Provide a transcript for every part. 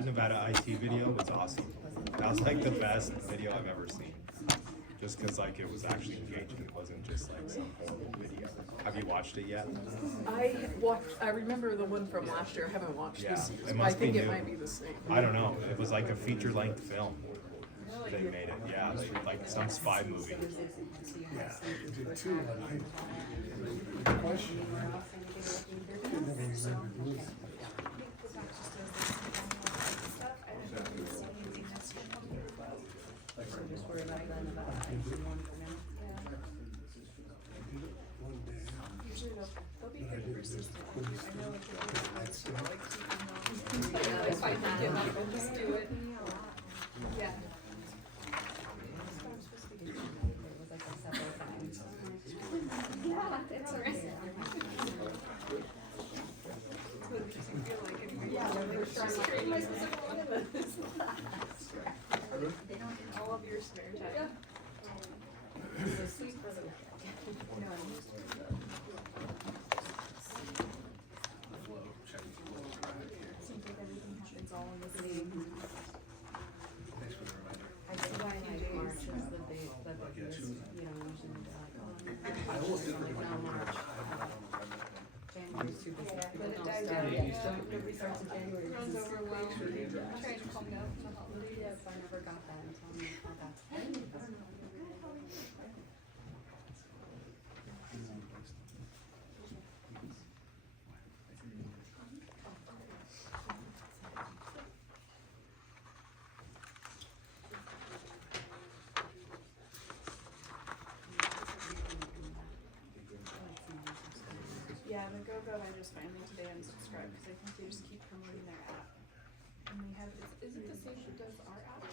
that Nevada IT video was awesome. That was like the best video I've ever seen. Just because like it was actually engaging, it wasn't just like some horrible video. Have you watched it yet? I remember the one from last year. I haven't watched Yeah, this. it I must think be it new. might be the same. I don't know. It was like a feature-length film. They made it, yeah, like some spy movie. Yeah, the two, and I question. I never remembered Lucy. One day, but I didn't just put it next to it. Just do it. Yeah. Yeah, it's alright. All of your spare time. Seems like everything happens all in the same. Thanks for the reminder. I see why like March is the date that the years, you know, usually I almost did like forget now my March. January's too busy. People don't start. Nobody starts in January. Runs overwhelmed. Trying to calm down from the holidays. Yes, I never got that until I got. Yeah, the GoGo I just finally today unsubscribed because I think they just keep promoting their app. And they have, is it the same that does our app?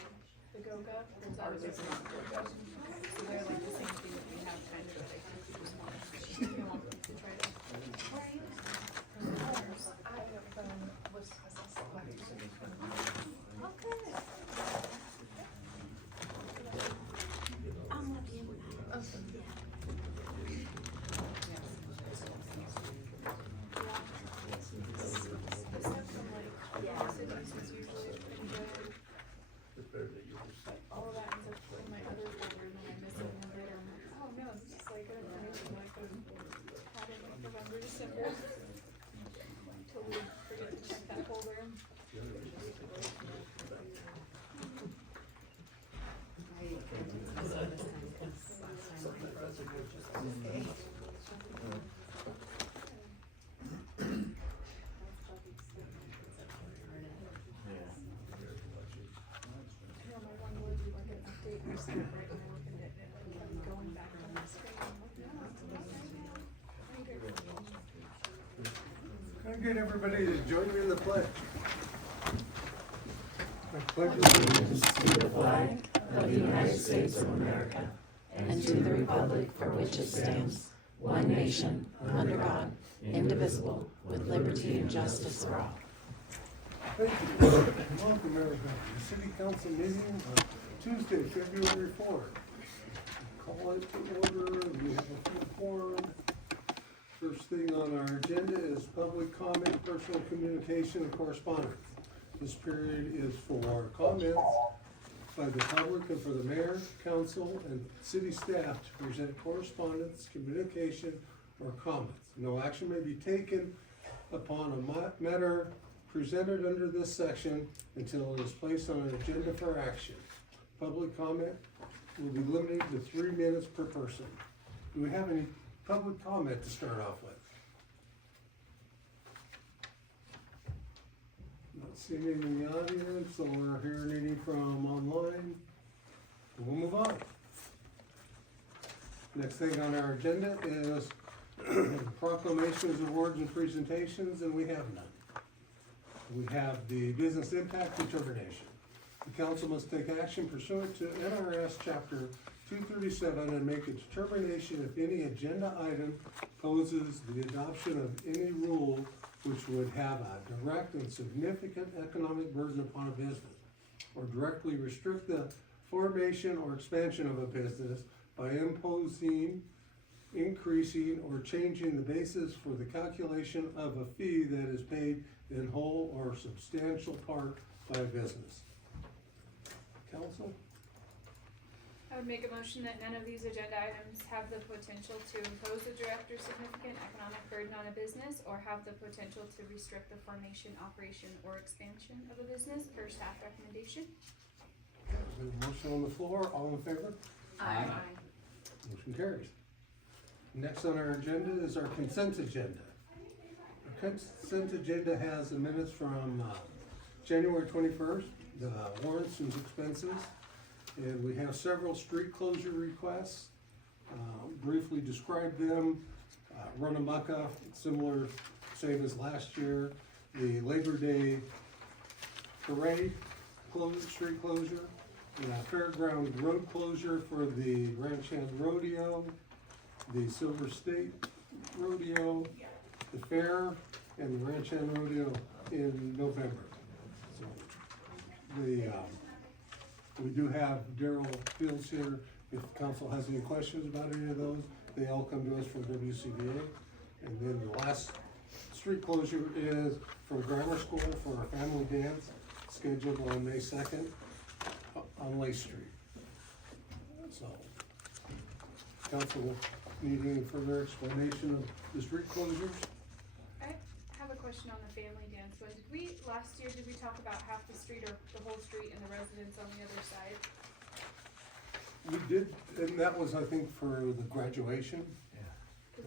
The GoGo? Or is that it's not GoGo? Okay, so they're like the same thing that we have kind of, but I think we just want to try it. It's better that you were sick. All of that ends up in my other folder and then I miss it and then I'm like, oh no, this is like good information that I could have had in like November, December. Totally forget to check that folder. Yeah, my one would do like an update or something right now, looking at it, and going back on the screen. I'm like, no, it's amazing. Can I get everybody to join me in the pledge? I pledge allegiance To the flag of the United States of America and to the republic for which it stands, one nation, under God, indivisible, with liberty and justice for all. Thank you. Welcome everybody. The city council meeting on Tuesday, February 4th. Call it to order. We have a full quorum. First thing on our agenda is public comment, personal communication, and correspondence. This period is for comments by the public and for the mayor, council, and city staff to present correspondence, communication, or comments. No action may be taken upon a matter presented under this section until it is placed on an agenda for action. Public comment will be limited to 3 minutes per person. Do we have any public comment to start off with? Not seeing any in the audience or hearing any from online. We'll move on. Next thing on our agenda is proclamations, awards, and presentations, and we have none. We have the business impact determination. The council must take action pursuant to NRS chapter 237 and make a determination if any agenda item poses the adoption of any rule which would have a direct and significant economic burden upon a business, or directly restrict the formation or expansion of a business by imposing increasing or changing the basis for the calculation of a fee that is paid in whole or substantial part by a business. Council? I would make a motion that none of these agenda items have the potential to impose a direct or significant economic burden on a business or have the potential to restrict the formation, operation, or expansion of a business per staff recommendation. There's a motion on the floor, all in favor? Aye. Motion carries. Next on our agenda is our consent agenda. Our consent agenda has the minutes from January 21st, the warrants and expenses, and we have several street closure requests. Briefly describe them. Winnemucca, similar, same as last year. The Labor Day parade street closure. The Fairground Road closure for the Ranch Hand Rodeo, the Silver State Rodeo, the fair, and the Ranch Hand Rodeo in November. So, we do have Daryl Fields here. If council has any questions about any of those, they all come to us from WCBA. And then the last street closure is from Grammar School for our family dance, scheduled on May 2nd on Lake Street. So, council need any further explanation of the street closures? I have a question on the family dance one. Last year, did we talk about half the street or the whole street and the residents on the other side? We did, and that was, I think, for the graduation,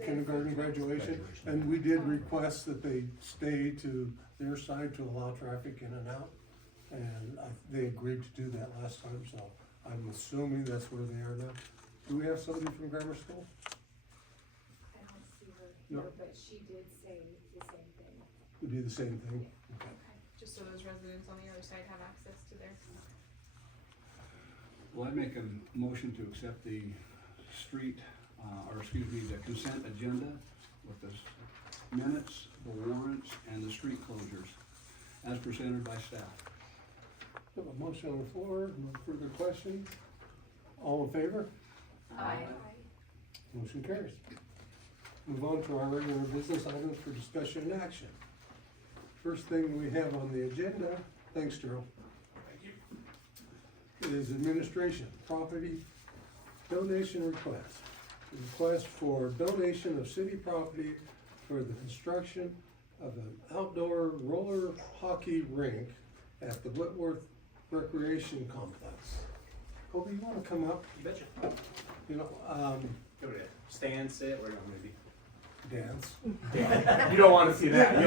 kindergarten graduation, and we did request that they stay to their side to allow traffic in and out. And they agreed to do that last time, so I'm assuming that's where they are now. Do we have somebody from grammar school? I don't see her No. here, but she did say the same thing. We do the same thing? Okay. Okay, just so those residents on the other side have access to their. Well, I make a motion to accept the the consent agenda with the minutes, the warrants, and the street closures as presented by staff. We have a motion on the floor, no further questions? All in favor? Aye. Motion carries. Move on to our regular business items for discussion and action. First thing we have on the agenda, thanks, Daryl. Is administration, property donation request. Request for donation of city property for the construction of an outdoor roller hockey rink at the Whitworth Recreation Complex. Kobe, you wanna come up? You betcha. You know, Go to stand, sit, where do you want me dance. to be? You don't want to see that.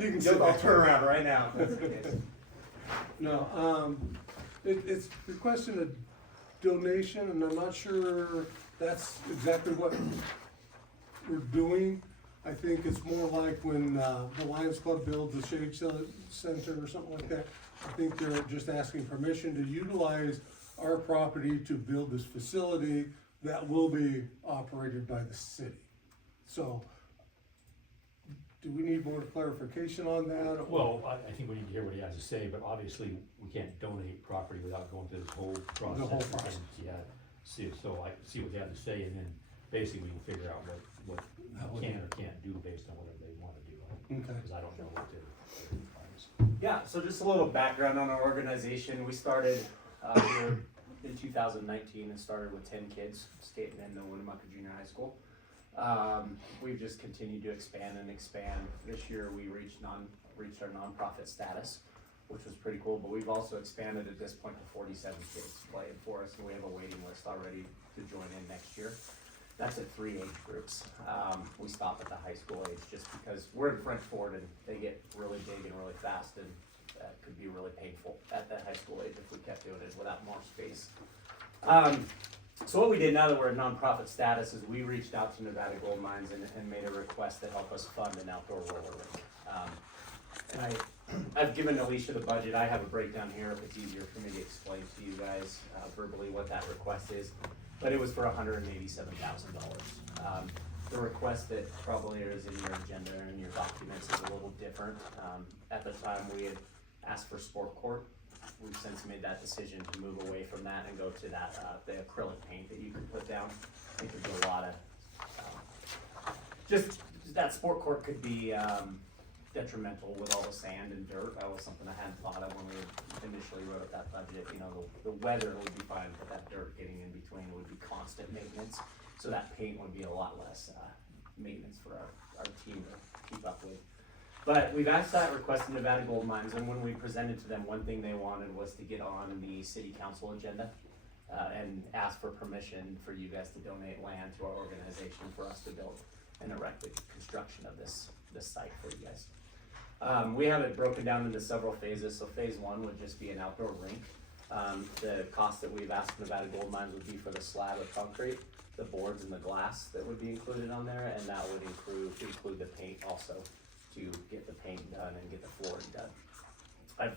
You can sit I'll there. turn around right now. If that's the case. No, it's requesting a donation, and I'm not sure that's exactly what we're doing. I think it's more like when, the Lions Club builds a shade center or something like that. I think they're just asking permission to utilize our property to build this facility that will be operated by the city. So, do we need more clarification on that? or- Well, I think we need to hear what he has to say, but obviously, we can't donate property without going through this whole process. The whole process. And, yeah, so I see what they have to say, and then basically we can figure out what How we would- can or can't do based on whatever they wanna do. Okay. Cause I don't know what their requirements. Yeah, so just a little background on our organization. We started here in 2019 and started with 10 kids skating in the Winnemucca Junior High School. We've just continued to expand and expand. This year we reached our nonprofit status, which was pretty cool, but we've also expanded at this point to 47 kids playing for us, and we have a waiting list already to join in next year. That's at 3 age groups. We stop at the high school age just because we're in French Ford and they get really big and really fast, and that could be really painful at that high school age if we kept doing it without more space. So what we did now that we're at nonprofit status is we reached out to Nevada Gold Mines and made a request to help us fund an outdoor roller rink. And I've given Alicia the budget. I have a breakdown here if it's easier for me to explain to you guys verbally what that request is. But it was for $187,000. The request that probably is in your agenda and in your documents is a little different. At the time, we had asked for sport court. We've since made that decision to move away from that and go to that, the acrylic paint that you can put down. I think there's a lot of just that sport court could be, detrimental with all the sand and dirt. That was something I hadn't thought of when we initially wrote up that budget. You know, the weather would be fine, but that dirt getting in between would be constant maintenance. So that paint would be a lot less, maintenance for our team to keep up with. But we've asked that request in Nevada Gold Mines, and when we presented to them, one thing they wanted was to get on the city council agenda, and ask for permission for you guys to donate land to our organization for us to build and erect the construction of this site for you guys. We have it broken down into several phases, so phase one would just be an outdoor rink. The cost that we've asked Nevada Gold Mines would be for the slab of concrete, the boards and the glass that would be included on there, and that would include the paint also, to get the paint done and get the flooring done. I've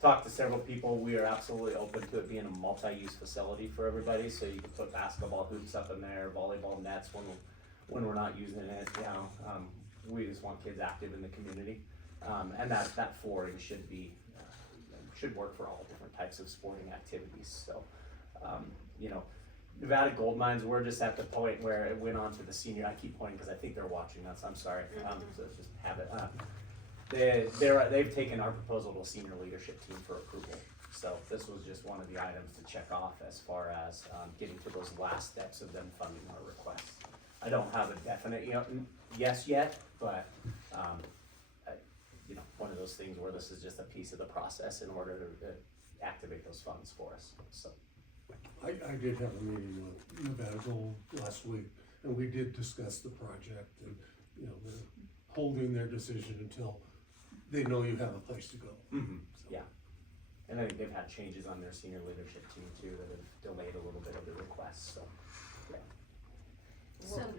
talked to several people. We are absolutely open to it being a multi-use facility for everybody, so you can put basketball hoops up in there, volleyball nets when we're not using it, you know. We just want kids active in the community. And that flooring should work for all different types of sporting activities, so, you know, Nevada Gold Mines, we're just at the point where it went on to the senior, I keep pointing because I think they're watching us, I'm sorry, so it's just habit. They've taken our proposal to a senior leadership team for approval, so this was just one of the items to check off as far as, getting to those last steps of them funding our request. I don't have a definite, you know, yes yet, but, you know, one of those things where this is just a piece of the process in order to activate those funds for us, so. I did have a meeting with Nevada Gold last week, and we did discuss the project, and, you know, they're holding their decision until they know you have a place to go. Mm-hmm. So. Yeah, and I think they've had changes on their senior leadership team too that have delayed a little bit of the request, so, yeah. So, go ahead.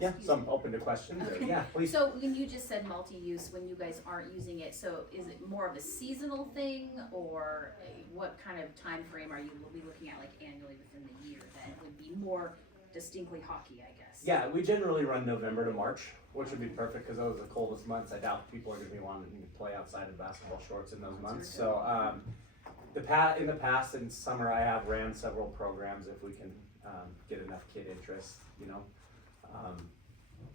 Yeah, Excuse so I'm me. open to questions, or, Okay. yeah, please. So when you just said multi-use, when you guys aren't using it, so is it more of a seasonal thing, or what kind of time frame are you looking at, like annually within the year, that would be more distinctly hockey, I guess? Yeah, we generally run November to March, which would be perfect, cause those are the coldest months. I doubt people are gonna be wanting to play outside in basketball shorts in those months, so, in the past, in summer, I have ran several programs if we can, get enough kid interest, you know.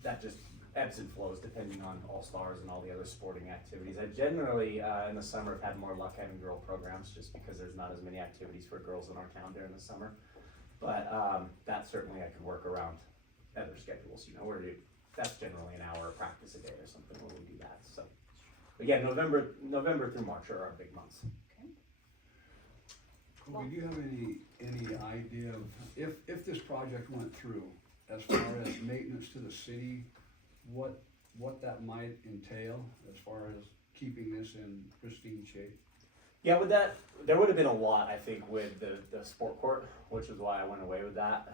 That just ebbs and flows depending on all-stars and all the other sporting activities. I generally, in the summer, have had more luck having girl programs, just because there's not as many activities for girls in our town during the summer. But, that certainly I could work around other schedules, you know, that's generally an hour of practice a day or something when we do that, so. Again, November through March are our big months. Colby, do you have any idea of, if this project went through, as far as maintenance to the city, what that might entail as far as keeping this in pristine shape? Yeah, with that, there would have been a lot, I think, with the sport court, which is why I went away with that.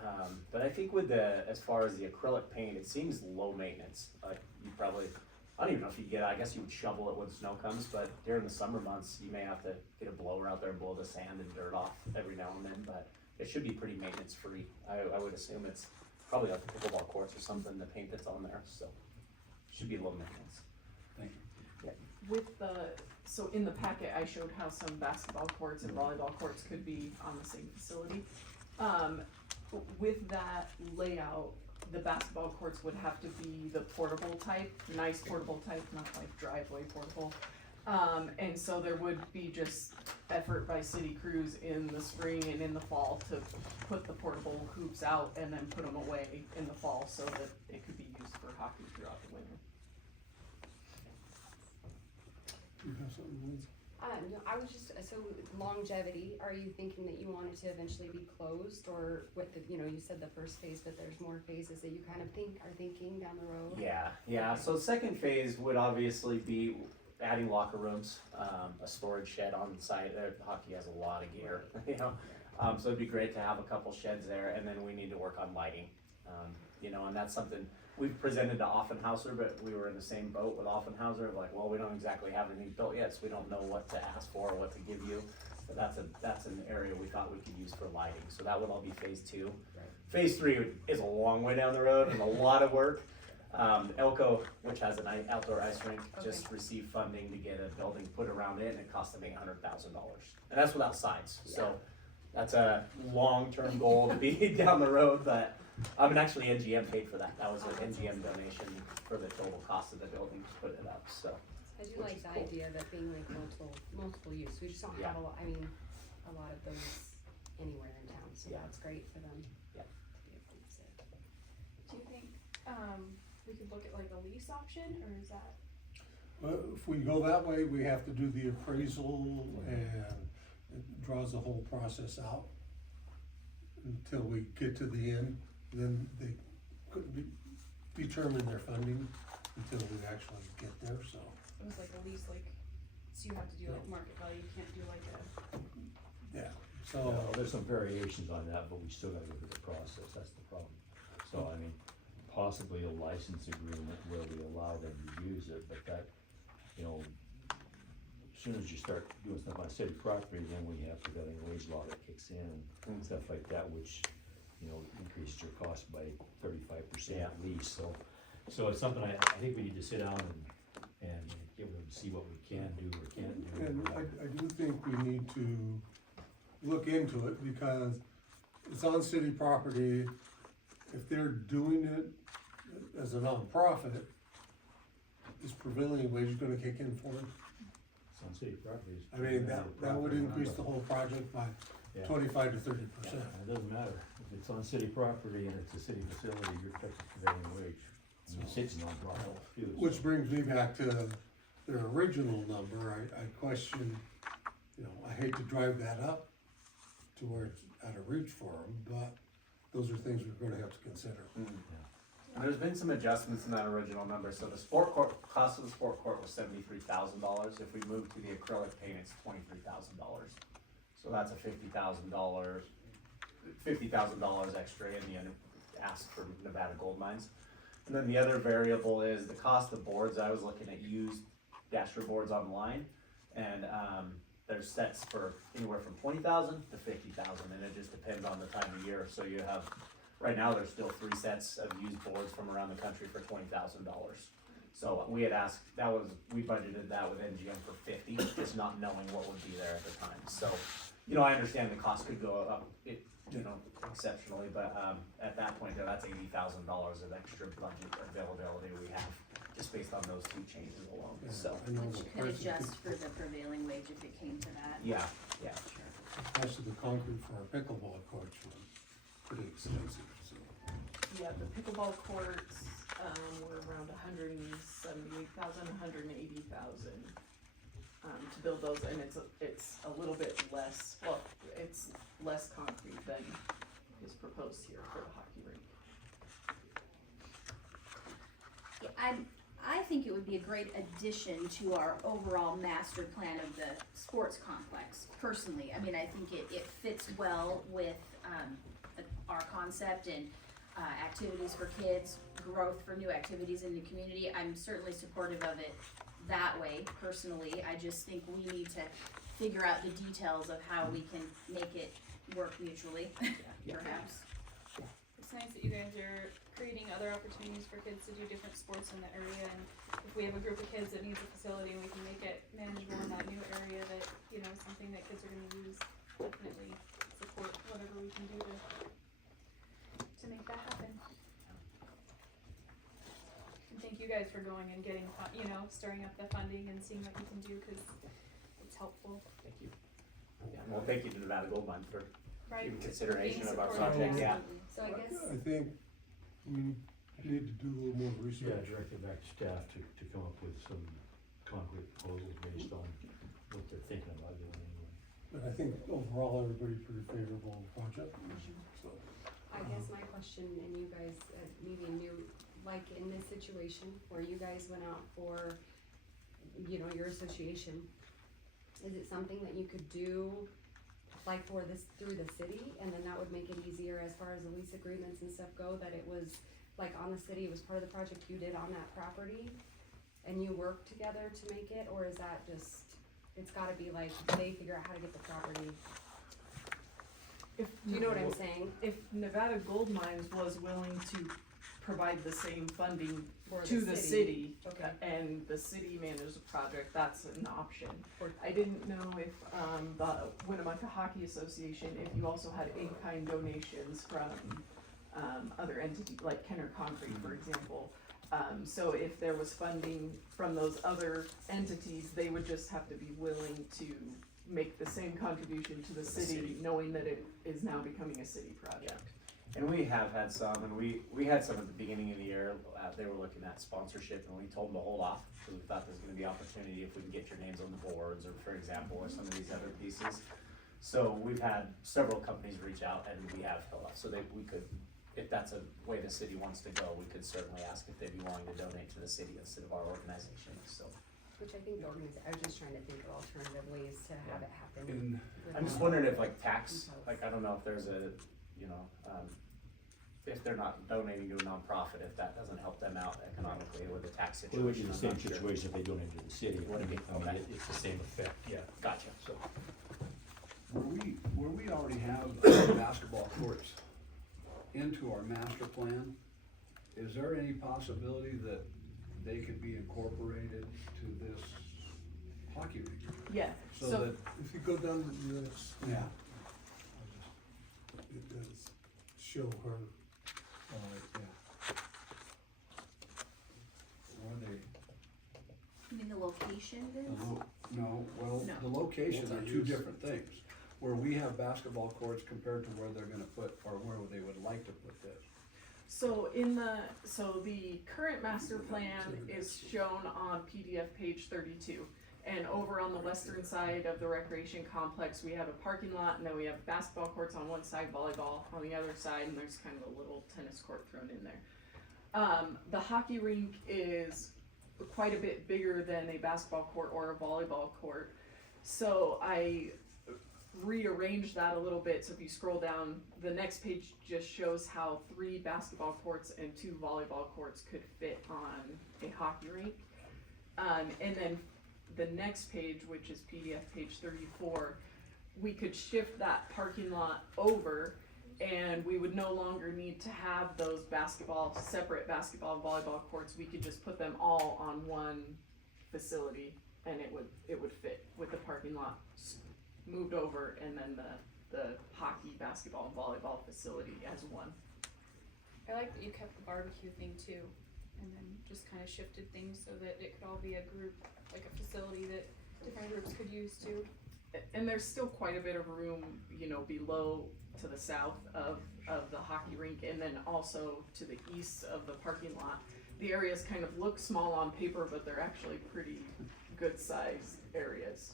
But I think with as far as the acrylic paint, it seems low maintenance. You probably, I don't even know if you I guess you would shovel it when snow comes, but during the summer months, you may have to get a blower out there and blow the sand and dirt off every now and then, but it should be pretty maintenance free. I would assume it's probably like the pickleball courts or something, the paint that's on there, so should be low maintenance. Thank you. With so in the packet, I showed how some basketball courts and volleyball courts could be on the same facility. With that layout, the basketball courts would have to be the portable type, nice portable type, not like driveway portable. And so there would be just effort by city crews in the spring and in the fall to put the portable hoops out and then put them away in the fall so that it could be used for hockey throughout the winter. You have something, Lindsay? No, I was just, so longevity, are you thinking that you want it to eventually be closed, or what you said the first phase, but there's more phases that you kind of are thinking down the road? Yeah, so second phase would obviously be adding locker rooms, a storage shed on site. Hockey has a lot of gear, you know, so it'd be great to have a couple sheds there, and then we need to work on lighting, you know, and that's something we've presented to Offenhauser, but we were in the same boat with Offenhauser, like, well, we don't exactly have anything built yet, so we don't know what to ask for or what to give you. But that's an area we thought we could use for lighting, so that would all be phase two. Right. Phase three is a long way down the road and a lot of work. Elko, which has an outdoor ice rink, just received funding to get a building put around it, and it cost them $800,000, and that's without sides. So, That's a long-term goal to be down the road, but, and actually NGM paid for that. That was an NGM donation for the total cost of the building to put it up, so. I do Which like is the cool. idea of it being like multiple use, we just don't have a lot, I mean, a lot of those anywhere in town, so Yeah. that's great for them. Yeah. To be able to use it. Do you think, we could look at like a lease option, or is that? Well, if we go that way, we have to do the appraisal and it draws the whole process out until we get to the end, then they couldn't determine their funding until we actually get there, so. It was like a lease, like, so you have to do like market value, you can't do like a, Yeah, Well, so, there's some variations on that, but we still gotta go through the process, that's the problem. So, I mean, possibly a license agreement where we allow them to use it, but that, you know, as soon as you start doing stuff on city property, then we have prevailing wage law that kicks in and stuff like that, which, you know, increases your cost by 35% at least, so it's something I think we need to sit down and give them, see what we can do or can't do. and I do think we need to look into it because it's on city property. If they're doing it as a nonprofit, is prevailing wage gonna kick in for it? It's on city properties. I mean, that would increase the whole project by Yeah. 25 to Yeah, 30%. and it doesn't matter, if it's on city property and it's a city facility, you're affected prevailing wage. I mean, city's non-profit too. so- Which brings me back to their original number. I question, you know, I hate to drive that up to where it's out of reach for them, but those are things we're gonna have to consider. And there's been some adjustments in that original number, so the sport court, cost of the sport court was $73,000, if we move to the acrylic paint, it's $23,000. So that's a $50,000 extra in the ask for Nevada Gold Mines. And then the other variable is the cost of boards. I was looking at used dasher boards online, and there's sets for anywhere from 20,000 to 50,000, and it just depends on the time of year. So you have, right now, there's still 3 sets of used boards from around the country for $20,000. So we had asked, we budgeted that with NGM for 50, just not knowing what would be there at the time. So, you know, I understand the cost could go up, exceptionally, but at that point, that's $80,000 of extra budget availability we have, just based on those 2 changes alone, so. I know Which the you could prices adjust for the prevailing wage if it came to that. Yeah. Especially the concrete for our pickleball courts was pretty expensive, so. Yeah, the pickleball courts, were around 178,000, 180,000. To build those, and it's a little bit less, well, it's less concrete than is proposed here for the hockey rink. Yeah, I think it would be a great addition to our overall master plan of the sports complex, personally. I mean, I think it fits well with, our concept and, activities for kids, growth for new activities in the community. I'm certainly supportive of it that way, personally. I just think we need to figure out the details of how we can make it work mutually, perhaps. it's nice that you guys are creating other opportunities for kids to do different sports in the area, and if we have a group of kids that needs a facility and we can make it manageable in that new area that, you know, something that kids are gonna use, definitely support whatever we can do to make that happen. And thank you guys for going and getting, stirring up the funding and seeing what you can do, cause it's helpful, Thank you. Yeah, well, thank you to Nevada Gold Mine for right? giving consideration Being of our supportive, project, yeah. absolutely. So I guess, I think we need to do a little more Yeah, research. direct it back to staff to come up with some concrete proposals based on what they're thinking about doing anyway. But I think overall, everybody's pretty favorable on the project, so. I guess my question, and you guys, maybe knew, like in this situation where you guys went out for, your association, is it something that you could do, like for this, through the city, and then that would make it easier as far as the lease agreements and stuff go, that it was, like on the city, it was part of the project you did on that property, and you worked together to make it, or is that just, it's gotta be like, they figure out how to get the property, If do you know what I'm saying? If Nevada Gold Mines was willing to provide the same funding For to the city Okay. And the city manages a project, that's an option. I didn't know if, the Winnemucca Hockey Association, if you also had in-kind donations from, other entities, like Kenner Concrete, for example. So if there was funding from those other entities, they would just have to be willing to make the same contribution to the city, knowing that it is now becoming a city project. And we have had some, and we had some at the beginning of the year, they were looking at sponsorship, and we told them to hold off, because we thought there's gonna be opportunity if we can get your names on the boards, or for example, or some of these other pieces. So we've had several companies reach out, and we have held off, so we could, if that's a way the city wants to go, we could certainly ask if they'd be willing to donate to the city instead of our organization, so. Which I think the I was just trying to think of alternative ways to have it happen. And I'm just wondering if like tax, like I don't know if there's a, you know, if they're not donating to a nonprofit, if that doesn't help them out economically with the tax Well, it would be situation. the I'm same not sure. situation if they donate to the city. Would it be? I mean, Okay. it's the same effect, yeah. Gotcha. So, where we already have basketball courts into our master plan, is there any possibility that they could be incorporated to this hockey rink? Yeah, So so, that, If you go down to the next, yeah, it does show her. yeah. Or they, You mean the location the is? no, well, No. the location are two Multi-use. different things. Where we have basketball courts compared to where they're gonna put, or where they would like to put this. so the current master plan is shown on PDF page 32. And over on the western side of the recreation complex, we have a parking lot, and then we have basketball courts on one side, volleyball on the other side, and there's kind of a little tennis court thrown in there. The hockey rink is quite a bit bigger than a basketball court or a volleyball court. So I rearranged that a little bit, so if you scroll down, the next page just shows how 3 basketball courts and 2 volleyball courts could fit on a hockey rink. And then the next page, which is PDF page 34, we could shift that parking lot over, and we would no longer need to have those separate basketball and volleyball courts. We could just put them all on one facility, and it would fit with the parking lot moved over, and then the hockey, basketball, and volleyball facility as one. I like that you kept the barbecue thing too, and then just kind of shifted things so that it could all be a group, like a facility that different groups could use too. And there's still quite a bit of room, below to the south of the hockey rink, and then also to the east of the parking lot. The areas kind of look small on paper, but they're actually pretty good sized areas.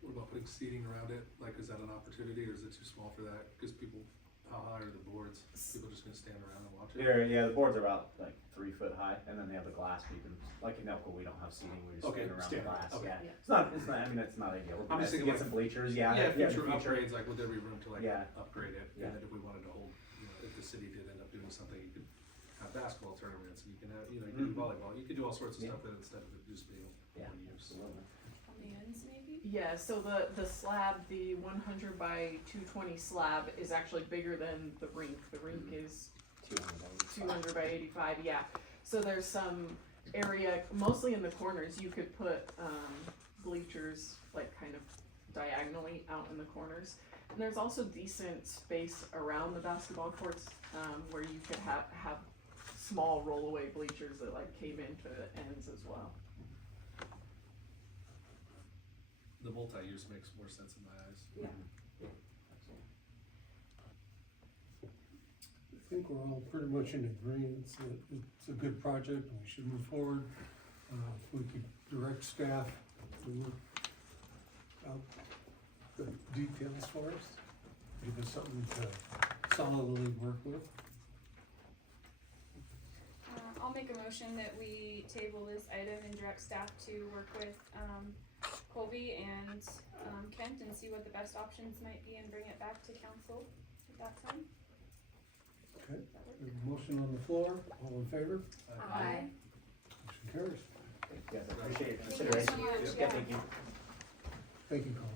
What about putting seating around it? Like, is that an opportunity, or is it too small for that? Because people, how high are the boards? People just gonna stand around and watch it? The boards are about like 3 foot high, and then they have the glass, you can, like in Elko, we don't have seating, we just Okay, stand around the stand, glass, okay. yeah. It's not, I mean, it's not ideal. I'm just Nice to thinking get like- some bleachers, yeah. Yeah, future the upgrades, like, would there be room to like Yeah. upgrade it? Yeah. And then if we wanted to hold, if the city did end up doing something, you could have basketball tournaments, and you can have, you can do Mhm. volleyball, you could do all sorts of Yeah. stuff with it instead of it just being Yeah, one use. absolutely. On the ends maybe? Yeah, so the slab, the 100 by 220 slab is actually bigger than the rink. The rink is 200 by 85, yeah. So there's some area, mostly in the corners, you could put bleachers like kind of diagonally out in the corners. And there's also decent space around the basketball courts where you could have small rollaway bleachers that like came into the ends as well. The multi-use makes more sense in my eyes. Yeah. I think we're all pretty much in agreement that it's a good project and we should move forward. If we could direct staff to work out the details for us, give us something to solidly work with. I'll make a motion that we table this item and direct staff to work with, Colby and, Kent and see what the best options might be and bring it back to council at that time. Okay, Does that work? we have a motion on the floor, all in favor? Aye. Motion carries. Yes, I appreciate your Thank you so consideration. much, Yeah, yeah. thank you. Thank you, Colin.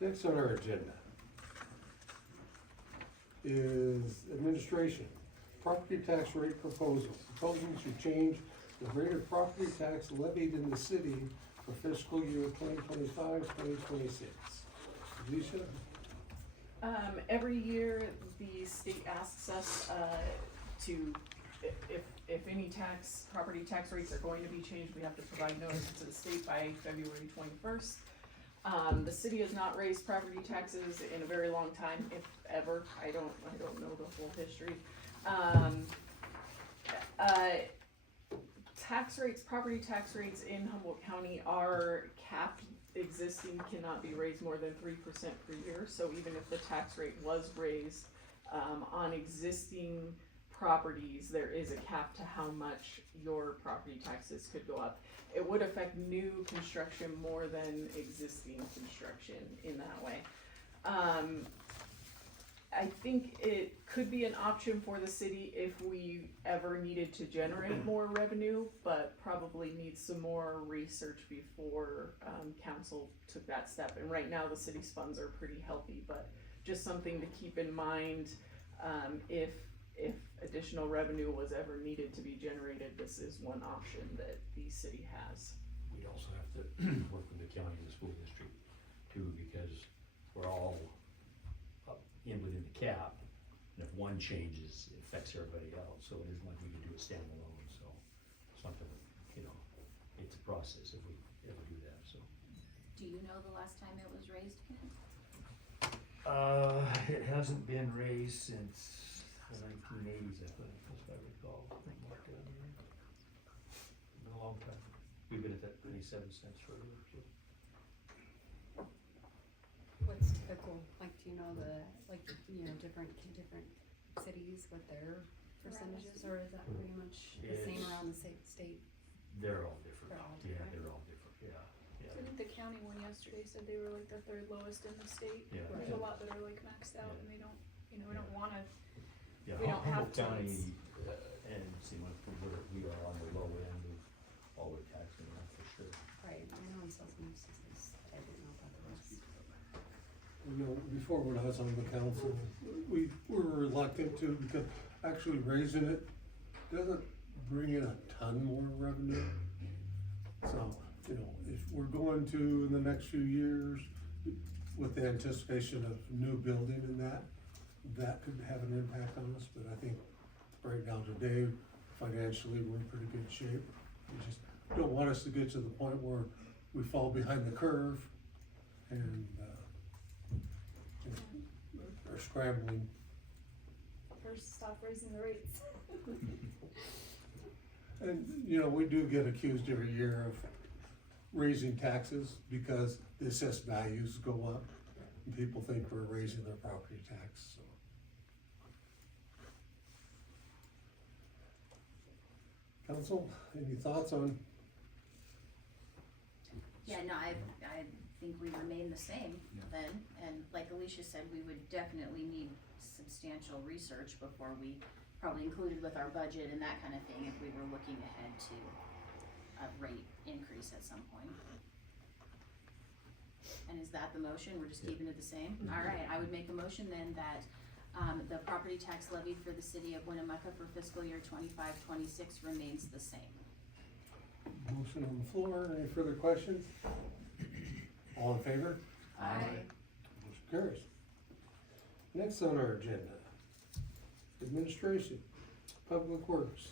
Next on our agenda is administration. Property tax rate proposal. Proposing to change the rate of property tax levied in the city for fiscal year 2025-2026. Alicia? Every year, the state asks us, to, if any property tax rates are going to be changed, we have to provide notice to the state by February 21st. The city has not raised property taxes in a very long time, if ever. I don't know the whole history. Property tax rates in Humboldt County are capped. Existing cannot be raised more than 3% per year, so even if the tax rate was raised, on existing properties, there is a cap to how much your property taxes could go up. It would affect new construction more than existing construction in that way. I think it could be an option for the city if we ever needed to generate more revenue, but probably needs some more research before, council took that step. And right now, the city's funds are pretty healthy, but just something to keep in mind, if additional revenue was ever needed to be generated, this is one option that the city has. We'd also have to work with the county and the school district too, because we're all up within the cap. And if one changes, it affects everybody else, so it isn't like we can do it standalone, so something, it's a process if we ever do that, so. Do you know the last time it was raised, Kent? It hasn't been raised since the 1980s, I think, as I recall. Been a long time. We've been at that 97 cents for a year, so. What's typical, like, do you know different cities with their percentages, or is that pretty much the same It's- around the state? They're all different. They're all Yeah, different. they're all different, yeah. I think the county one yesterday said they were like the third lowest in the state. Yeah. There's a lot that are like maxed out Yeah. and they don't, we don't wanna, Yeah, We don't have Humboldt to, County, and we are on the low end of all the taxing, that's for sure. Right, I know in South Massachusetts, I didn't know about the rest. Before when I was on the council, we were reluctant to, because actually raising it doesn't bring in a ton more revenue. So, if we're going to in the next few years, with the anticipation of new building and that could have an impact on us, but I think right now today, financially, we're in pretty good shape. We just don't want us to get to the point where we fall behind the curve and, are scrambling. first stop raising the rates. And, we do get accused every year of raising taxes because the assessed values go up. And people think we're raising their property tax, so. Council, any thoughts on? Yeah, no, I think we remain the same then, and like Alicia said, we would definitely need substantial research before we probably included with our budget and that kind of thing if we were looking ahead to a rate increase at some point. And is that the motion? We're just keeping it the same? All right, I would make a motion then that the property tax levied for the city of Winnemucca for fiscal year 25-26 remains the same. Motion on the floor, any further questions? All in favor? Aye. Motion carries. Next on our agenda, administration, public works,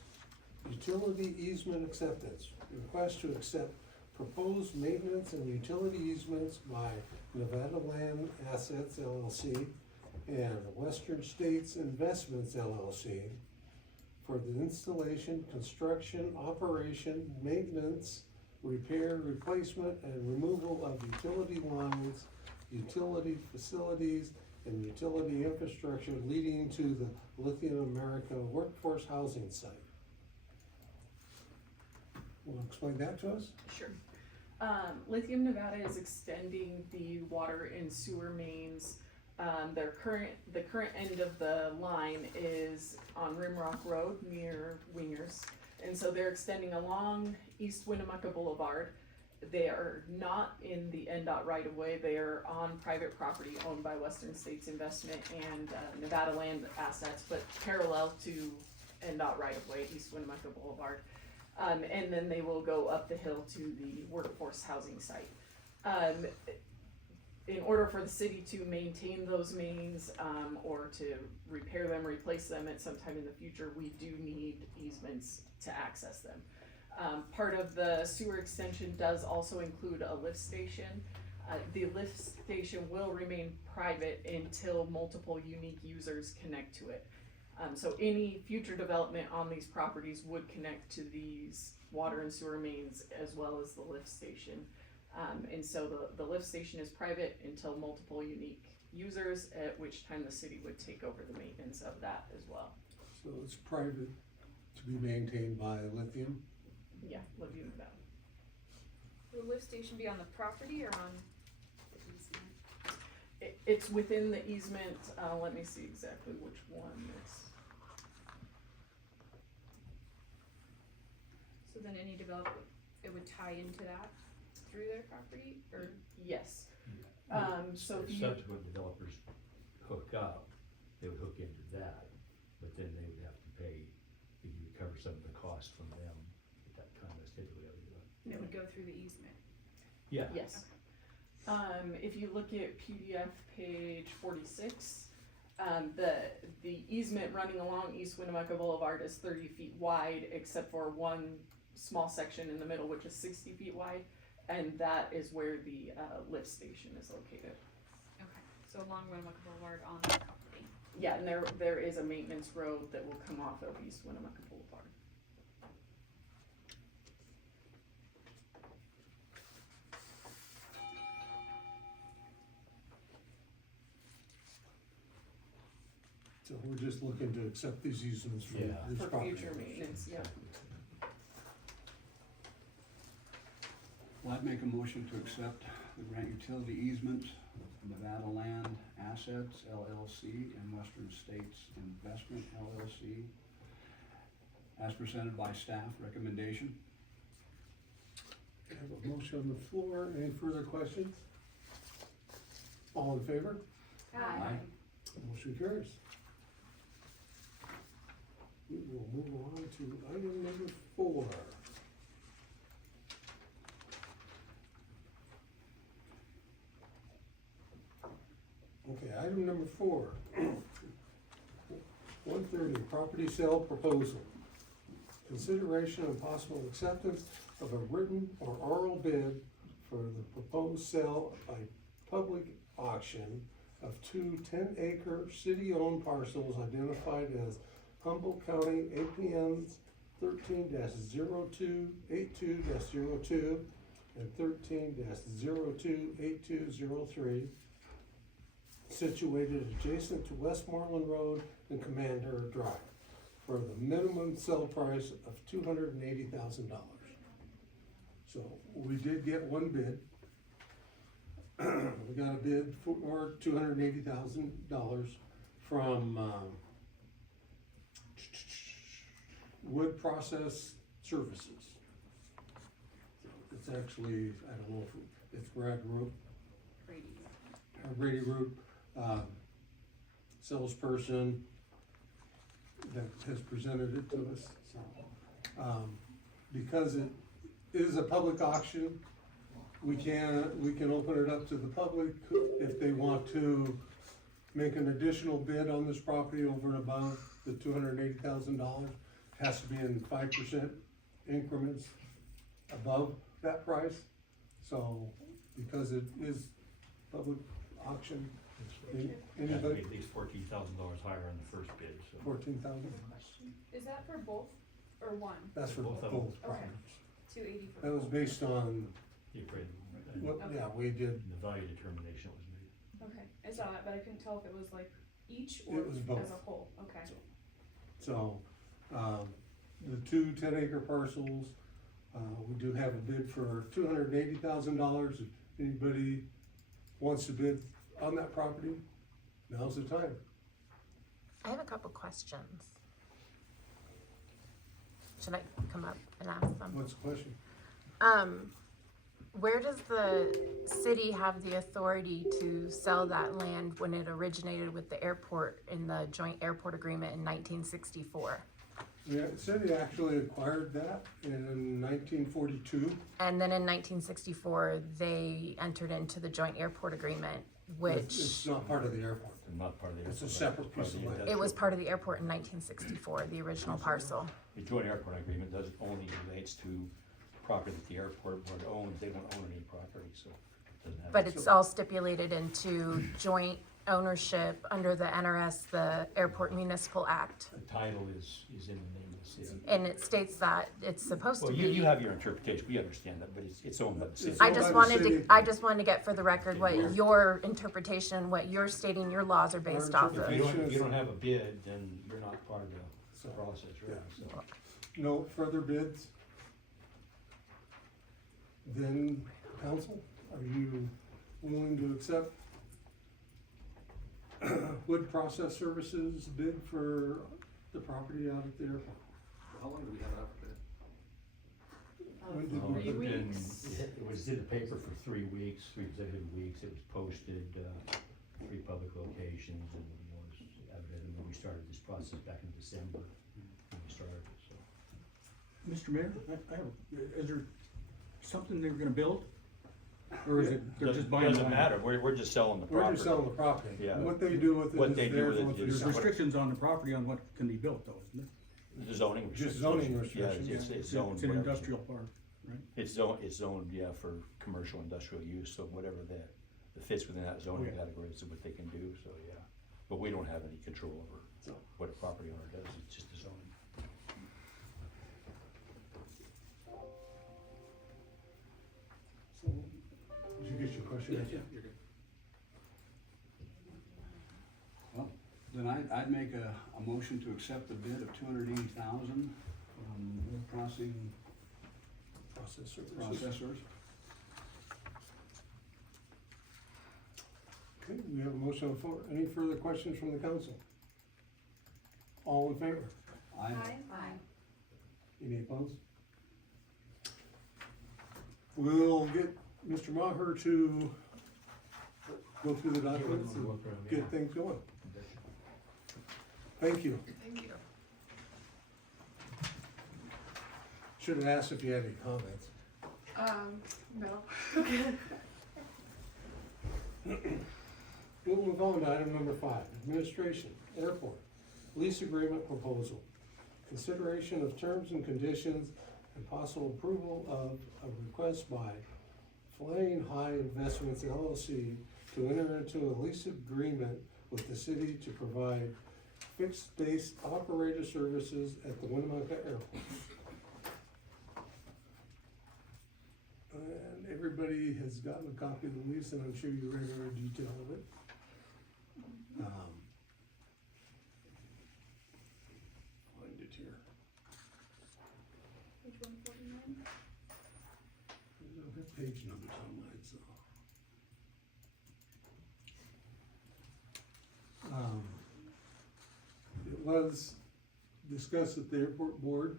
utility easement acceptance. Request to accept proposed maintenance and utility easements by Nevada Land Assets LLC and Western States Investments LLC for the installation, construction, operation, maintenance, repair, replacement, and removal of utility lines, utility facilities, and utility infrastructure leading to the Lithium America workforce housing site. Want to explain that to us? Sure. Lithium Nevada is extending the water and sewer mains. The current end of the line is on Rimrock Road near Wingers. And so they're extending along East Winnemucca Boulevard They are not in the NDOT right of way, they are on private property owned by Western States Investment and Nevada Land Assets, but parallel to NDOT right of way, East Winnemucca Boulevard. And then they will go up the hill to the workforce housing site. In order for the city to maintain those mains, or to repair them, replace them at some time in the future, we do need easements to access them. Part of the sewer extension does also include a lift station. The lift station will remain private until multiple unique users connect to it. So any future development on these properties would connect to these water and sewer mains as well as the lift station. And so the lift station is private until multiple unique users, at which time the city would take over the maintenance of that as well. So it's private to be maintained by Lithium? Yeah, Lithium Valley. Will the lift station be on the property or on? The easement. It's within the easement, let me see exactly which one it's. So then any development, it would tie into that through their property, or? Yes. So if you, Subsequent developers hook up, they would hook into that, but then they would have to pay, if you recover some of the cost from them at that time, that's typically how we do it. And it would go through the easement. Yeah. yes. If you look at PDF page 46, the easement running along East Winnemucca Boulevard is 30 feet wide, except for one small section in the middle, which is 60 feet wide, and that is where the lift station is located. Okay, so along Winnemucca Boulevard on the property. Yeah, and there is a maintenance road that will come off of East Winnemucca Boulevard. So we're just looking to accept these easements for Yeah. this For property. future maintenance, yeah. Well, I'd make a motion to accept the grant utility easement, Nevada Land Assets LLC and Western States Investment LLC, as presented by staff recommendation. I have a motion on the floor. Any further questions? All in favor? Aye. Motion carries. We will move on to item number 4. Okay, item number 4. 130, property sale proposal. Consideration and possible acceptance of a written or oral bid for the proposed sale by public auction of 2 10-acre city-owned parcels identified as Humboldt County APNs 13-0282-02 and 13-028203, situated adjacent to Westmoreland Road and Commander Drive, for the minimum sale price of $280,000. So we did get one bid. We got a bid for $280,000 from Wood Process Services. It's actually, I don't know if it's Brad Roop, Brady Roop, salesperson that has presented it to us. So, because it is a public auction, we can open it up to the public if they want to make an additional bid on this property over and above the $280,000. Has to be in 5% increments above that price. So, because it is public auction, It has to be anybody, at least $14,000 higher on the first bid, so. 14,000, Is that for both or one? that's for Both both of them. properties. 280 for That was both. based on, The appraisal, and what, yeah, we did, the value determination was made. Okay, I saw that, but I couldn't tell if it was like each or It was both. as a whole, okay. so, the 2 10-acre parcels, we do have a bid for $280,000. If anybody wants to bid on that property, now's the time. I have a couple questions. Should I come up and ask them? What's the question? Where does the city have the authority to sell that land when it originated with the airport in the joint airport agreement in 1964? The city actually acquired that in 1942. And then in 1964, they entered into the joint airport agreement, which It's not part of the airport. They're not part of the. It's a airport, separate part piece the of land. it was part of the airport in 1964, the original parcel. The joint airport agreement doesn't only relates to property that the airport board owns, they don't own any property, so it doesn't have. But it's all stipulated into joint ownership under the NRS, the Airport Municipal Act. The title is in the name of the city. And it states that it's supposed to Well, be. you have your interpretation, we understand that, but it's owned by the city. I owned just by the wanted to, city. I just wanted to get for the record what your interpretation, what you're stating your laws are based off If of. you don't have a bid, then you're not part of the process, really, so. No further bids? Then, council, are you willing to accept wood process services bid for the property out at the airport? How long do we have it out for bid? When did Well, we- it's been- weeks. It was in the paper for 3 weeks, 3 consecutive weeks, it was posted, 3 public locations, and it was evident, when we started this process back in December, when we started, so. Mr. Mayor, is there something they're gonna build? Or is it, they're just buying Doesn't land? matter, we're just selling the We're property. just selling the property. Yeah. What they do with it What is they do theirs with it once is- it's There's restrictions on the property on what can be built though, isn't The zoning restrictions. Just zoning Yeah, restrictions. it's zoned. It's an whatever. industrial park, right? It's zoned, yeah, for commercial industrial use, so whatever that fits within that zoning Okay. category is what they can do, so, yeah. But we don't have any control over what a property owner does, it's just the zoning. So, did you get your question? You're good. Well, then I'd make a motion to accept the bid of $280,000 from wood processing Process services. processors. Okay, we have a motion on the floor. Any further questions from the council? All in favor? I, Any opposed? We'll get Mr. Maher to go through the documents and get things going. Thank you. Thank you. Should have asked if you had any comments. No. We'll move on to item number 5, administration, airport, lease agreement proposal. Consideration of terms and conditions and possible approval of a request by Flying High Investments LLC to enter into a lease agreement with the city to provide fixed base operator services at the Winnemucca Airport. And everybody has gotten a copy of the lease, and I'm sure you read every detail of it. Find it here. Page 149. I don't have page numbers on mine, so. It was discussed at the airport board,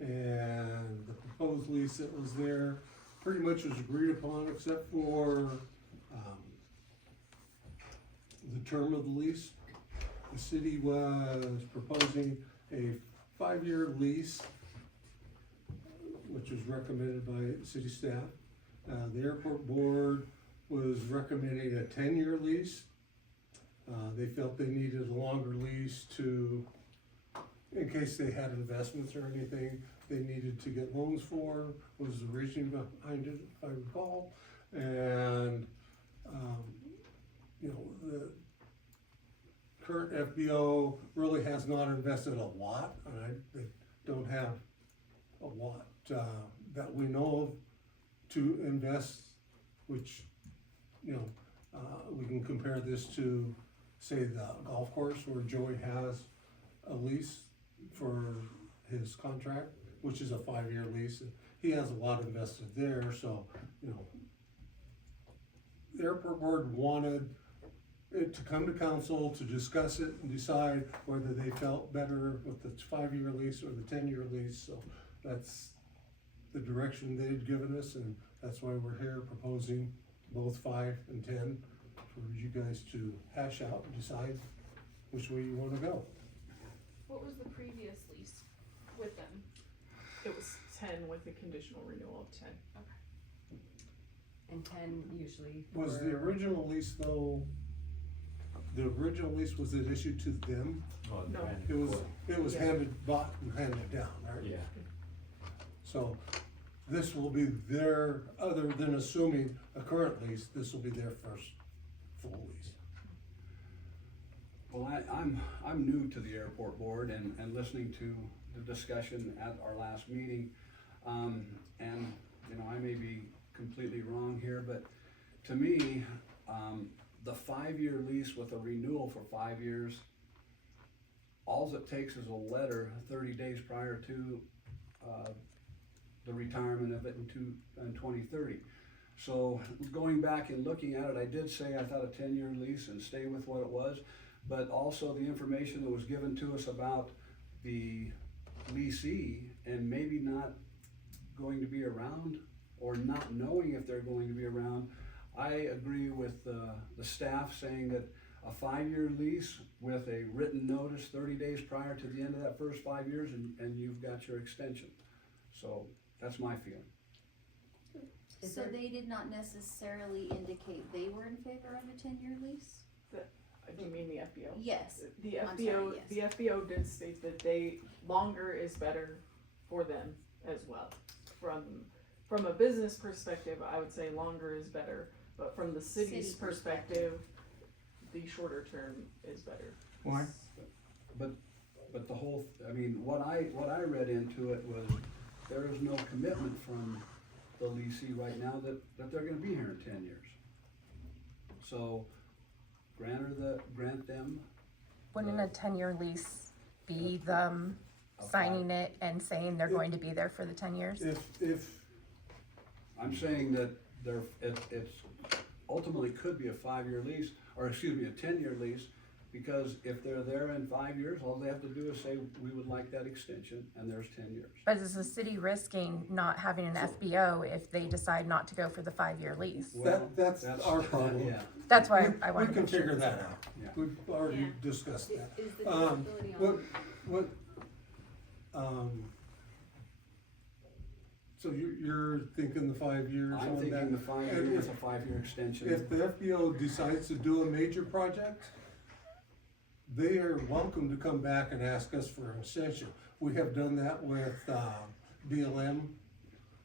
and the proposed lease that was there pretty much was agreed upon, except for, the term of the lease. The city was proposing a 5-year lease, which was recommended by city staff. The airport board was recommending a 10-year lease. They felt they needed a longer lease to, in case they had investments or anything they needed to get loans for, was the reasoning behind it, if I recall. And, the current FBO really has not invested a lot, and they don't have a lot, that we know of to invest, which, we can compare this to, say, the golf course where Joey has a lease for his contract, which is a 5-year lease. He has a lot invested there, so, the airport board wanted it to come to council to discuss it and decide whether they felt better with the 5-year lease or the 10-year lease, so that's the direction they'd given us, and That's why we're here proposing both 5 and 10 for you guys to hash out and decide which way you wanna go. What was the previous lease with them? It was 10 with a conditional renewal of 10. And 10 usually Was the for- original lease though, the original lease, was it issued to them? Oh, No. brand It new was, quote. it was Yeah. bought and handed down, right? Yeah, So this will be their, other than assuming a current lease, this will be their first full lease. Well, I'm new to the airport board and listening to the discussion at our last meeting. And, you know, I may be completely wrong here, but to me, the 5-year lease with a renewal for 5 years, alls it takes is a letter 30 days prior to, the retirement of it in 2030. So going back and looking at it, I did say I thought a 10-year lease and stay with what it was, but also the information that was given to us about the leasee and maybe not going to be around or not knowing if they're going to be around. I agree with the staff saying that a 5-year lease with a written notice 30 days prior to the end of that first 5 years and you've got your extension. So that's my feeling. Is So there- they did not necessarily indicate they were in favor of a 10-year lease? Do you mean the FBO? Yes. The I'm FBO, sorry, the yes. FBO did state that longer is better for them as well. From a business perspective, I would say longer is better, but from the city's City perspective, the shorter term is better. Why? But the whole, I mean, what I read into it was there is no commitment from the leasee right now that they're gonna be here in 10 years. So grant them. Wouldn't a 10-year lease be them signing it and saying they're going to be there for the 10 years? If, I'm saying that it's ultimately could be a 5-year lease, or excuse me, a 10-year lease, because if they're there in 5 years, all they have to do is say, we would like that extension, and there's 10 years. But is the city risking not having an FBO if they decide not to go for the 5-year lease? Well, that's our problem. Yeah, That's why I we wanted to can make sure. figure that out. Yeah. We've already Yeah. discussed that. Is the Um, disability what, on? so you're thinking the 5 years I'm on thinking that? the 5 And years, if- a 5-year extension. If the FBO decides to do a major project, they are welcome to come back and ask us for an extension. We have done that with, BLM,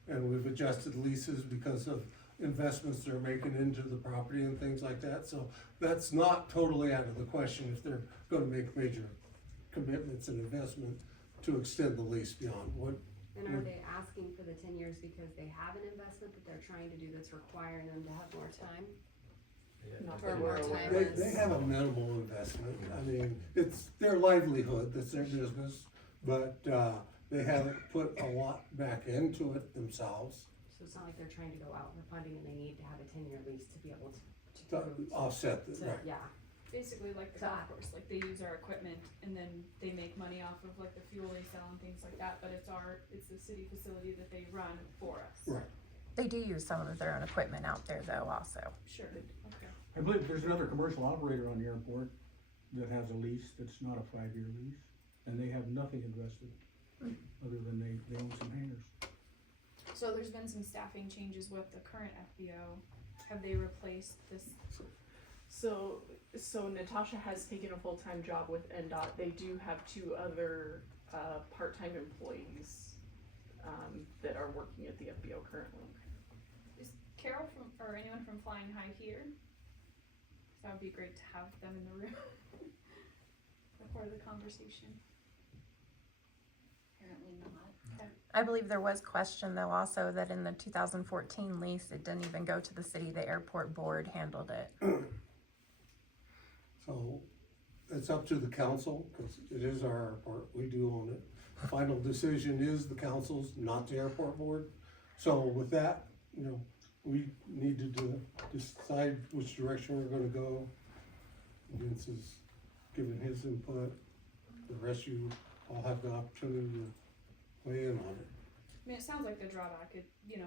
and we've adjusted leases because of investments they're making into the property and things like that. So that's not totally out of the question if they're gonna make major commitments and investment to extend the lease beyond what. And are they asking for the 10 years because they have an investment that they're trying to do that's requiring them to have more time? Not Or that more we're aware time of. They have a minimal investment, I mean, it's their livelihood, that's their business, but, they haven't put a lot back into it themselves So it's not like they're trying to go out for funding and they need to have a 10-year lease to be able to to offset the, right. yeah. Basically like the So golf I- course, like they use our equipment and then they make money off of like the fuel they sell and things like that, but it's the city facility that they run for us. Right. They do use some of their own equipment out there though also. Sure, okay. I believe there's another commercial operator on the airport that has a lease that's not a 5-year lease, and they have nothing invested, other than they own some hangars. So there's been some staffing changes with the current FBO. Have they replaced this? So Natasha has taken a full-time job with NDOT. They do have 2 other, part-time employees, that are working at the FBO currently. Is Carol or anyone from Flying High here? 'Cause that would be great to have them in the room before the conversation. Apparently not. I believe there was question though also that in the 2014 lease, it didn't even go to the city, the airport board handled it. So it's up to the council, cause it is our airport, we do own it. Final decision is the council's, not the airport board. So with that, you know, we need to decide which direction we're gonna go. Vince has given his input, the rest of you all have the opportunity to weigh in on it. mean, it sounds like the drawback,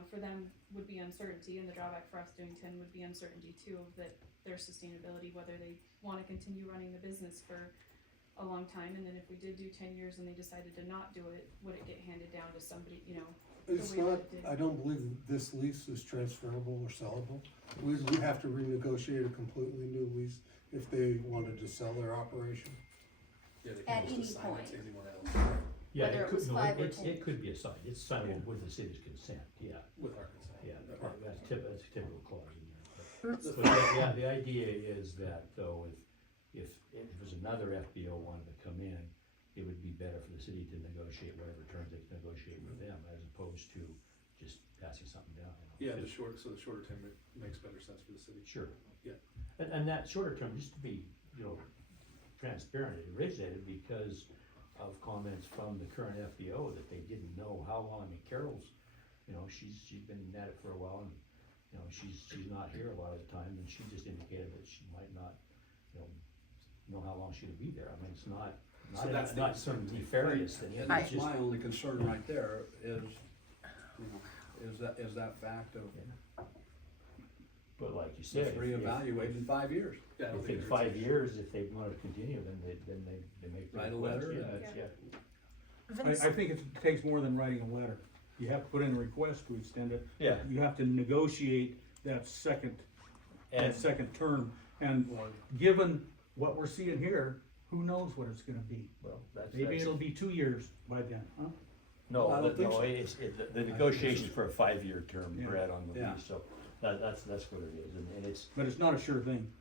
for them would be uncertainty, and the drawback for us doing 10 would be uncertainty too, of that their sustainability, whether they wanna continue running the business for a long time, and then if we did do 10 years and they decided to not do it, would it get handed down to somebody, It's the way not, that it did? I don't believe this lease is transferable or sellable. We'd have to renegotiate a completely new lease if they wanted to sell their operation. Yeah, they At can any just assign it point. to anyone else Yeah, Whether it was no, 5 or it's- 10. It could be assigned, it's signed with the city's consent, yeah, with our consent. yeah, Okay. that's a typical clause in there. Oops. But yeah, the idea is that though, if it was another FBO wanted to come in, it would be better for the city to negotiate whatever terms they can negotiate with them, as opposed to just passing something down. Yeah, the shorter term makes better sense for the city. Sure. Yeah. And that shorter term, just to be, transparent, it originated because of comments from the current FBO that they didn't know how long. I mean, Carol's, she's been at it for a while, and, she's not here a lot of the time, and she just indicated that she might not, know how long she'll be there. I mean, it's So that's not some nefarious thing. And It's that's just- my only concern right there is, is that fact of But like you said, let's reevaluate in 5 years. Yeah, I don't if think in there's- 5 years, if they want to continue, then they make. the Write a request. letter Yeah, and- it's- yeah. I think it takes more than writing a letter. You have to put in a request to extend it. Yeah. You have to negotiate that second And- term, and given what we're seeing here, who knows what it's gonna be? Well, Maybe it'll be 2 years by then, huh? No, I don't think so. the negotiation's for a 5-year term, Yeah. Brad, on the Yeah. lease, so that's what it is, and it's, But it's not a sure thing.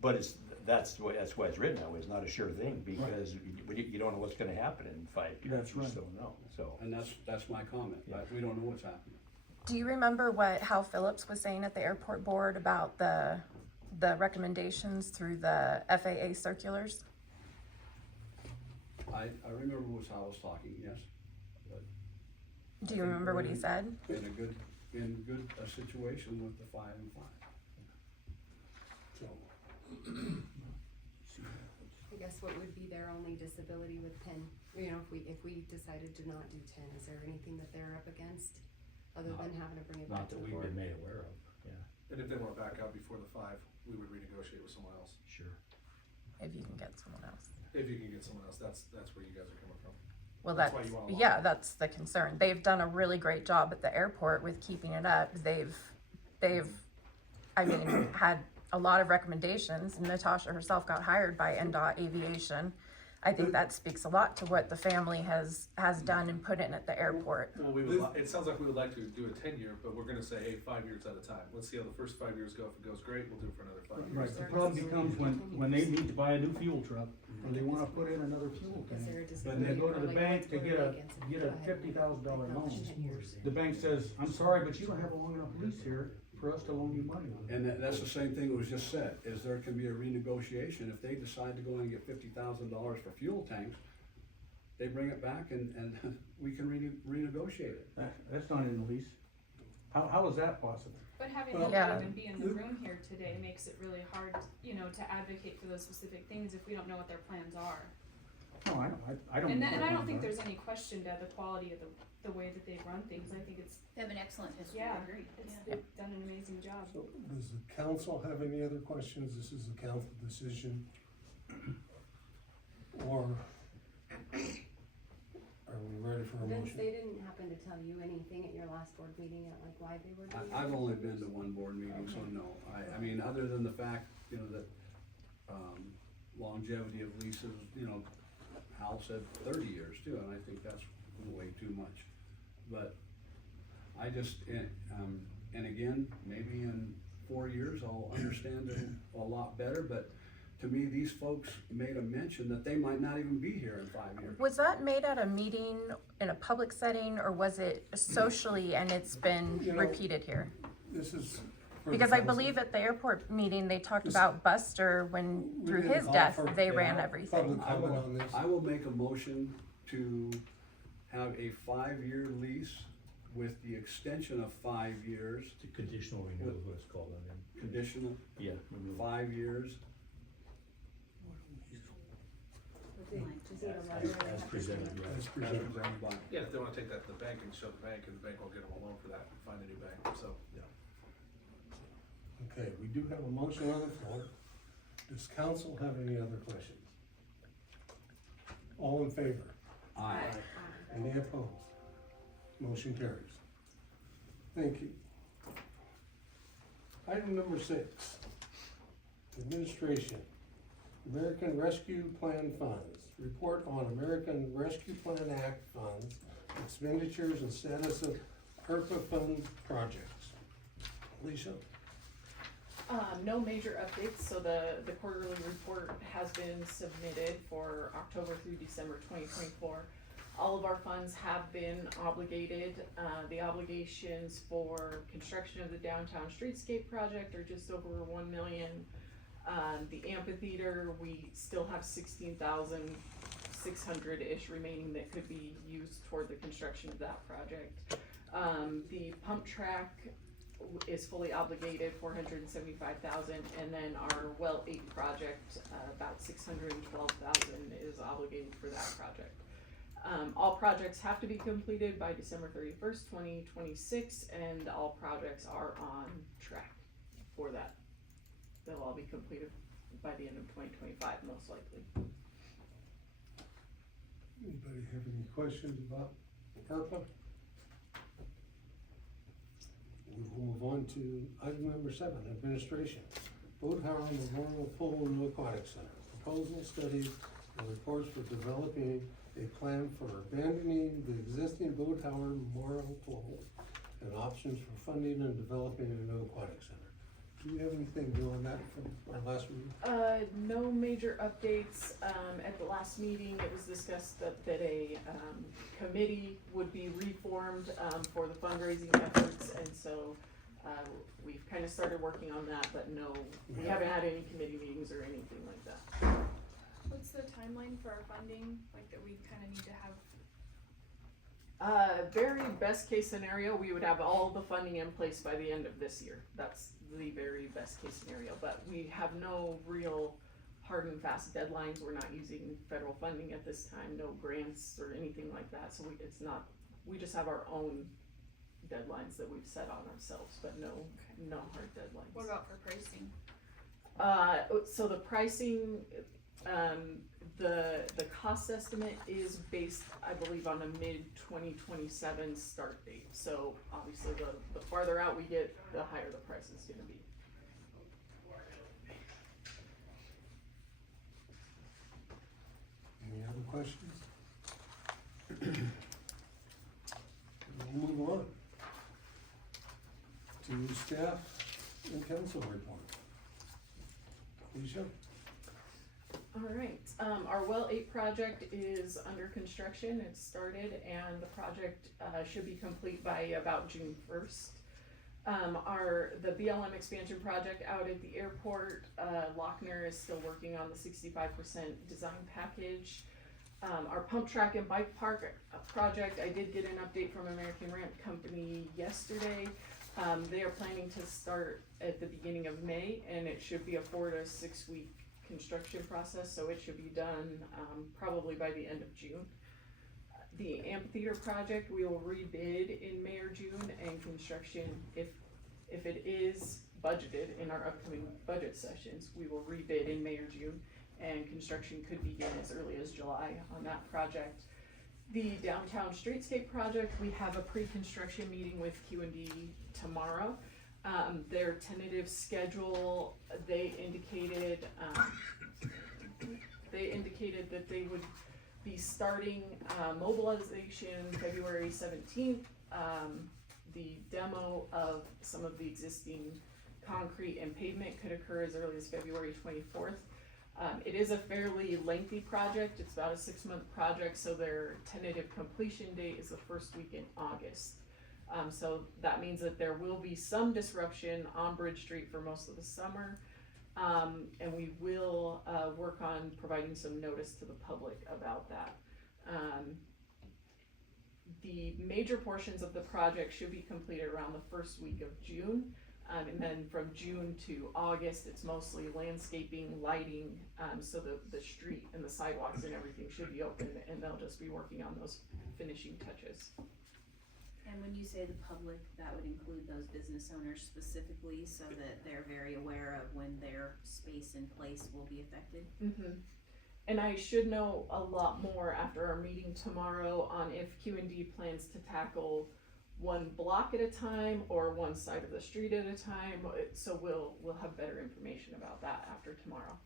but that's why it's written that way, it's not a sure thing, because you don't know what's gonna happen in 5 years. That's You right. just don't know, so. And that's my comment, right? We don't know what's happening. Do you remember what Hal Phillips was saying at the airport board about the recommendations through the FAA circulars? I remember was how I was talking, yes, Do you remember what he said? in a good situation with the 5 and 5. So, I guess what would be their only disability with 10, if we decided to not do 10, is there anything that they're up against? Other than having to bring it back Not to that the we've board? been made aware of, yeah, And if they want to back out before the 5, we would renegotiate with someone else. sure. If you can get someone else. If you can get someone else, that's where you guys are coming from. Well, That's why you wanna lock yeah, it. that's the concern. They've done a really great job at the airport with keeping it up. They've, I mean, had a lot of recommendations. Natasha herself got hired by NDOT Aviation. I think that speaks a lot to what the family has done and put in at the airport. Well, it sounds like we would like to do a 10-year, but we're gonna say, hey, 5 years at a time. Let's see how the first 5 years go. If it goes great, we'll do it for another 5 years. Right, the problem becomes when they need to buy a new fuel truck, or they wanna put in another fuel Is there a tank. disability? And they go to or the like bank what's to going get a against it? $50,000 Like, loan. 10 years. The bank says, I'm sorry, but you don't have a long enough lease here for us to loan you money. And that's the same thing that was just said, is there can be a renegotiation, if they decide to go and get $50,000 for fuel tanks, they bring it back and we can renegotiate it. That's not in the lease. How is that possible? But having Well, nobody yeah. even be in the room here today makes it really hard, to advocate for those specific things if we don't know what their plans are. No, I don't. And know I what don't think those there's any question to the quality of the way that they run things. I think it's, They have an excellent history, yeah, I agree. they've done an amazing job. so does the council have any other questions? This is a council decision. Or are we ready for a Vince, motion? they didn't happen to tell you anything at your last board meeting, like why they were doing it? I've only been to one board meeting, so no. I mean, other than the fact, that, longevity of leases, Hal said 30 years too, and I think that's way too much. But I just, and again, maybe in 4 years I'll understand it a lot better, but to me, these folks made a mention that they might not even be here in 5 years. Was that made at a meeting in a public setting, or was it socially and it's been repeated here? This is. for the Because I council. believe at the airport meeting, they talked This- about Buster when, We through didn't his call death, for- they yeah, ran everything. Public comment on this. I will make a motion to have a 5-year lease with the extension of 5 years, It's a conditional renewal is what it's called, I mean, conditional, yeah, renewal. 5 years, With Just need a letter. As presented, yeah. As presented. Yeah, if they wanna take that to the bank and show the bank, and the bank will get them a loan for that, and find a new bank, so. Okay, we do have a motion on the floor. Does council have any other questions? All in favor? Aye. Any opposed? Motion carries. Thank you. Item number 6, administration, American Rescue Plan funds. Report on American Rescue Plan Act funds, expenditures and status of ARPA fund projects. Alicia? No major updates, so the quarterly report has been submitted for October through December 2024. All of our funds have been obligated. The obligations for construction of the downtown streetscape project are just over 1 million. The amphitheater, we still have 16,600-ish remaining that could be used toward the construction of that project. The pump track is fully obligated, 475,000, and then our well 8 project, about 612,000 is obligated for that project. All projects have to be completed by December 31st, 2026, and all projects are on track for that. They'll all be completed by the end of 2025, most likely. Anybody have any questions about ARPA? We will move on to item number 7, administration. Boat Tower Memorial Pool and Aquatic Center. Proposal, studies, and reports for developing a plan for abandoning the existing Boat Tower Memorial Pool and options for funding and developing a new aquatic center. Do you have anything new on that from our last meeting? No major updates. At the last meeting, it was discussed that a committee would be reformed for the fundraising efforts, and so we've kind of started working on that, but no, we haven't had any committee meetings or anything like that. What's the timeline for our funding, like that we kinda need to have? Very best case scenario, we would have all the funding in place by the end of this year. That's the very best case scenario, but we have no real hard and fast deadlines. We're not using federal funding at this time, no grants or anything like that, so we just have our own deadlines that we've set on ourselves, but no hard deadlines. What about for pricing? So the pricing, the cost estimate is based, I believe, on a mid-2027 start date. So obviously, the farther out we get, the higher the price is gonna be. Any other questions? We'll move on to staff and council report. Alicia? Alright, our well 8 project is under construction, it's started, and the project, should be complete by about June 1st. The BLM expansion project out at the airport, Lochner is still working on the 65% design package. Our pump track and bike park project, I did get an update from American Rent Company yesterday. They are planning to start at the beginning of May, and it should be a 4 to 6 week construction process, so it should be done probably by the end of June. The amphitheater project, we will rebid in May or June, and construction, if it is budgeted in our upcoming budget sessions, we will rebid in May or June, and construction could begin as early as July on that project. The downtown streetscape project, we have a pre-construction meeting with Q&D tomorrow. Their tentative schedule, they indicated that they would be starting mobilization February 17th. The demo of some of the existing concrete and pavement could occur as early as February 24th. It is a fairly lengthy project, it's about a 6-month project, so their tentative completion date is the first week in August. So that means that there will be some disruption on Bridge Street for most of the summer. And we will work on providing some notice to the public about that. The major portions of the project should be completed around the first week of June. And then from June to August, it's mostly landscaping, lighting, so the street and the sidewalks and everything should be open, and they'll just be working on those finishing touches. And when you say the public, that would include those business owners specifically, so that they're very aware of when their space and place will be affected? Mm-hmm. And I should know a lot more after our meeting tomorrow on if Q&D plans to tackle one block at a time or one side of the street at a time. So we'll have better information about that after tomorrow.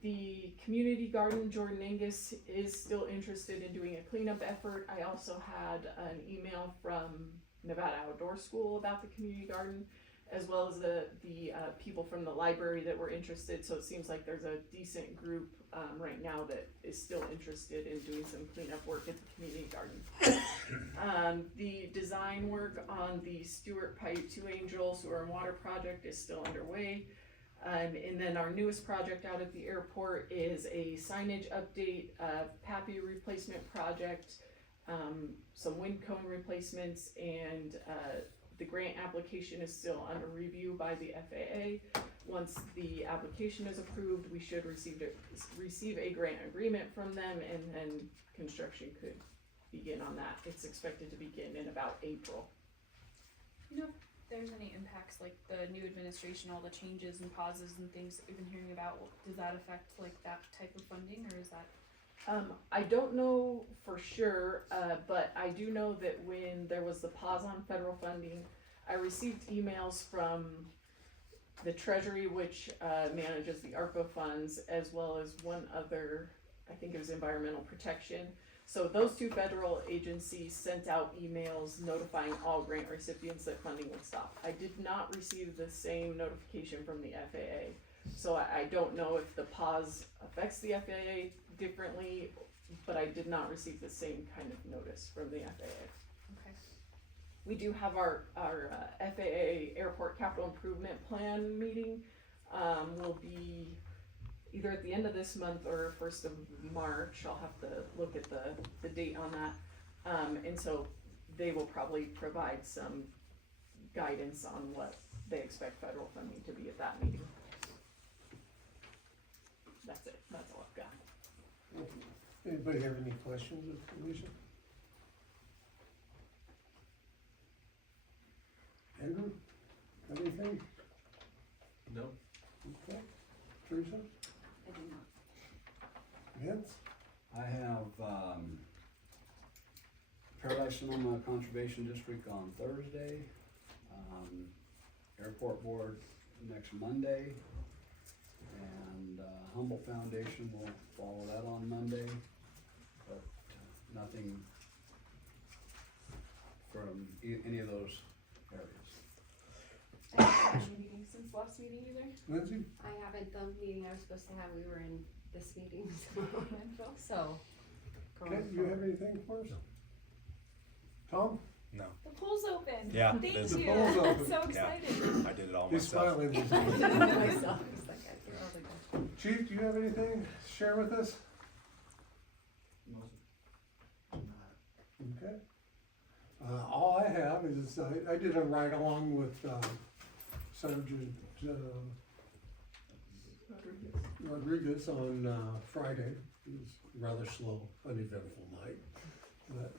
The community garden, Jordan Angus is still interested in doing a cleanup effort. I also had an email from Nevada Outdoor School about the community garden, as well as the people from the library that were interested. So it seems like there's a decent group right now that is still interested in doing some cleanup work at the community garden. The design work on the Stewart Paiute Two Angel Sewer and Water project is still underway. And then our newest project out at the airport is a signage update, PAPI replacement project, some wind cone replacements, and the grant application is still under review by the FAA. Once the application is approved, we should receive a grant agreement from them, and then construction could begin on that. It's expected to begin in about April. You know if there's any impacts, like the new administration, all the changes and pauses and things that we've been hearing about, does that affect like that type of funding, or is that? I don't know for sure, but I do know that when there was the pause on federal funding, I received emails from the Treasury, which manages the ARPA funds, as well as one other, I think it was Environmental Protection. So those two federal agencies sent out emails notifying all grant recipients that funding would stop. I did not receive the same notification from the FAA. So I don't know if the pause affects the FAA differently, but I did not receive the same kind of notice from the FAA. Okay. We do have our FAA Airport Capital Improvement Plan meeting. Will be either at the end of this month or 1st of March. I'll have to look at the date on that. And so they will probably provide some guidance on what they expect federal funding to be at that meeting. That's it. That's all I've got. Anybody have any questions of Alicia? Andrew, got anything? No. Okay. Teresa? I do not. Vince? I have, Paradise Sonoma Conservation District on Thursday, Airport Board next Monday, and Humboldt Foundation will follow that on Monday, but nothing from any of those areas. I haven't had any meetings since last meeting either. Lindsay? I haven't, the meeting I was supposed to have, we were in this meeting, so. Okay, do you have anything for us? Tom? No. The pool's open. Yeah, Thank it is. The you. pool's open. I'm so Yeah. excited. I did it all He's myself. smiling. Myself, it's like, I feel all the good. Chief, do you have anything to share with us? Okay. All I have is, I did a ride along with, Sergeant, Rodriguez on, Friday. It was rather slow, uneventful night, but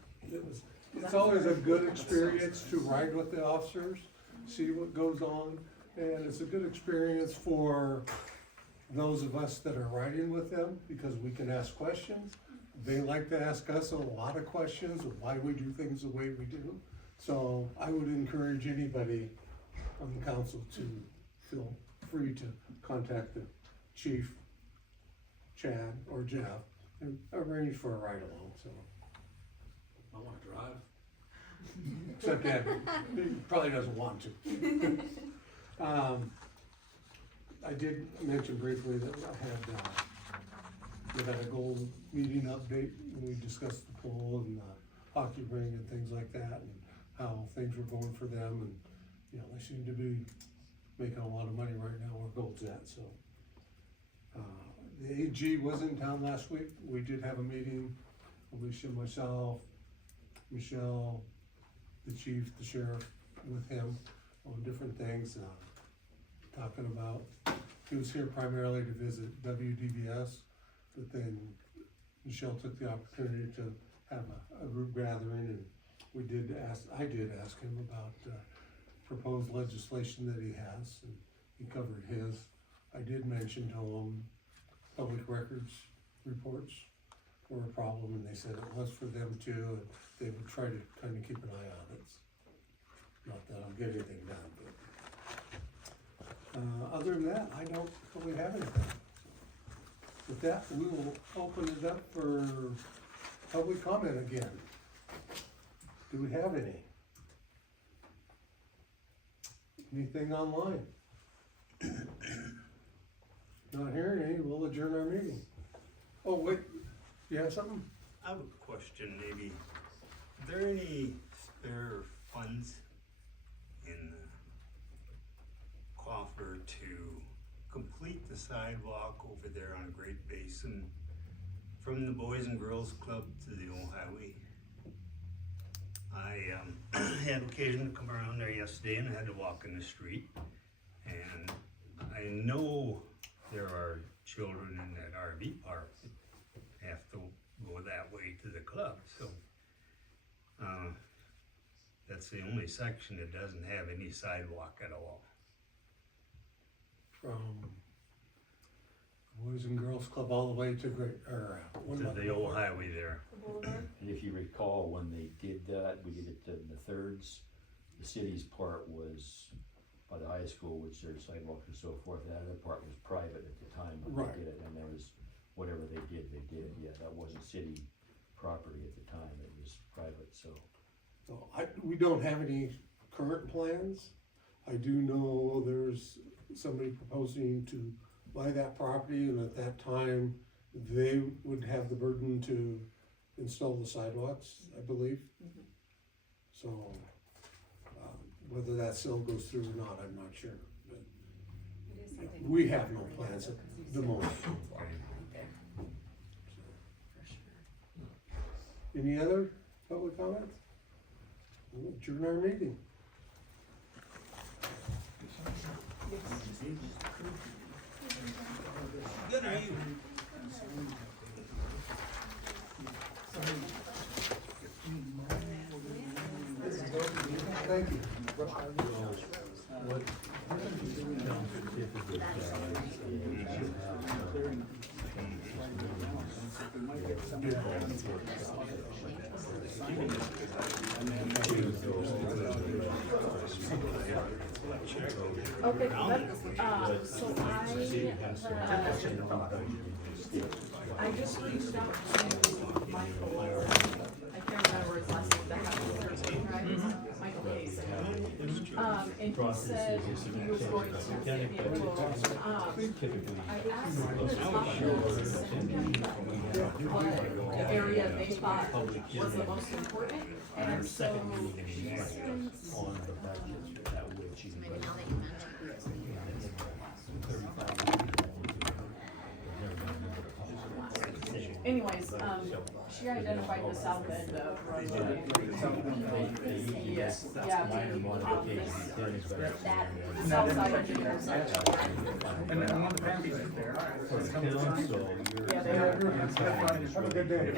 it's always a good experience to ride with the officers, see what goes on, and it's a good experience for those of us that are riding with them, because we can ask questions. They like to ask us a lot of questions of why we do things the way we do. So I would encourage anybody on the council to feel free to contact the chief, Chad, or Jeff, and arrange for a ride along, so. I wanna drive. Except that he probably doesn't want to. I did mention briefly that we had a goal meeting update, and we discussed the pool and the hockey ring and things like that, and how things were going for them, and, you know, they seem to be making a lot of money right now where gold's at, so. The AG was in town last week. We did have a meeting, Alicia, myself, Michelle, the chief, the sheriff, with him. on different things, talking about, he was here primarily to visit WDBS, but then Michelle took the opportunity to have a group gathering, and I did ask him about, proposed legislation that he has, and he covered his. I did mention to him public records reports were a problem, and they said it was for them too, and they would try to kind of keep an eye on it. Not that I'll get anything done, but, other than that, I don't really have anything. With that, we will open it up for public comment again. Do we have any? Anything online? Not hearing any, we'll adjourn our meeting. Oh, wait, you have something? I have a question, maybe. Are there any spare funds in the coffer to complete the sidewalk over there on Great Basin from the Boys and Girls Club to the old highway? I had occasion to come around there yesterday and I had to walk in the street. And I know there are children in that RV park that have to go that way to the club, so that's the only section that doesn't have any sidewalk at all. From Boys and Girls Club all the way to To the old highway there. And if you recall, when they did that, we did it in the thirds, the city's part was by the high school, which their sidewalks and so forth, that other part was private at the time when Right. they did it, and there was, whatever they did, yeah, that wasn't city property at the time, it was private, so. So we don't have any current plans. I do know there's somebody proposing to buy that property, and at that time, they would have the burden to install the sidewalks, I believe. So, whether that still goes through or not, I'm not sure, but It is something. we have no plans at the moment. Any other public comments? We'll adjourn our meeting. Good, are you? Thank you. Okay, so I just reached out to Michael, I can't remember his last name, that happened Thursday, right? Michael Hayes. And he said he was going to get me a quote. I asked the top to send him what area they thought was the most important, and so she sent On the budget, that way she can. anyways, she identified the south end of Rosewood. Yes, yeah, being on this, that south side of the intersection. And then one of the families is there. Yeah, they are. Have a good day.